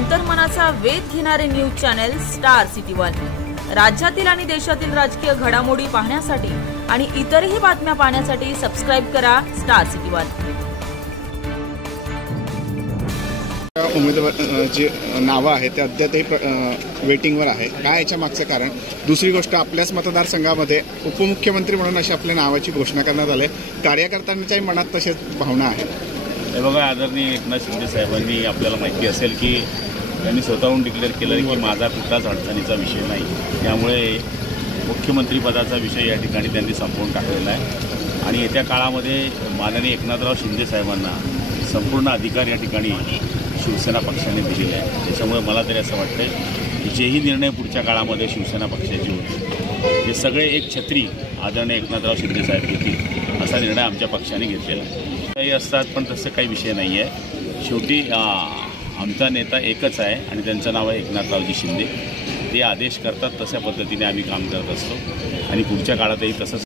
अंतर्मनाचा वेध घेणारे news channel star city one. राज्यातील आणि देशातील राजकीय घडामोडी पाहण्यासाठी आणि इतरही बातम्या पाहण्यासाठी सबस्क्राइब करा स्टार सिटी वन। उमेदवार जे नावं आहेत ते अद्यापही वेटिंगवर आहे। काय याच्या मागचं कारण? दुसरी गोष्ट, आपल्याच मतदारसंघामध्ये उपमुख्यमंत्री म्हणून अशी आपल्या नावाची घोषणा करण्यात आली। कार्यकर्त्यांच्याही मनात तशाच भावना आहेत। हे बघा, आदरणीय एकनाथ शिंदे साहेबांनी, आपल्याला माहिती असेल की त्यांनी स्वतःहून डिक्लेअर केलं की माझा कुठलाच अडचणीचा विषय नाही, त्यामुळे मुख्यमंत्रीपदाचा विषय या ठिकाणी त्यांनी संपवून टाकलेला आहे। आणि येत्या काळामध्ये माननीय एकनाथराव शिंदे साहेबांना संपूर्ण अधिकार या ठिकाणी शिवसेना पक्षाने दिलेले आहे। त्याच्यामुळे मला तरी असं वाटतं की जेही निर्णय पुढच्या काळामध्ये शिवसेना पक्षाचे होतील ते सगळे एक छत्री आदरणीय एकनाथराव शिंदे साहेब घेतील असा निर्णय आमच्या पक्षाने घेतलेला आहे। काही असतात पण तसं काही विषय नाही आहे। शेवटी आमचा नेता एकच आहे आणि त्यांचं नाव आहे एकनाथरावजी शिंदे। ते आदेश करतात तशा पद्धतीने आम्ही काम करत असतो आणि पुढच्या काळातही तसंच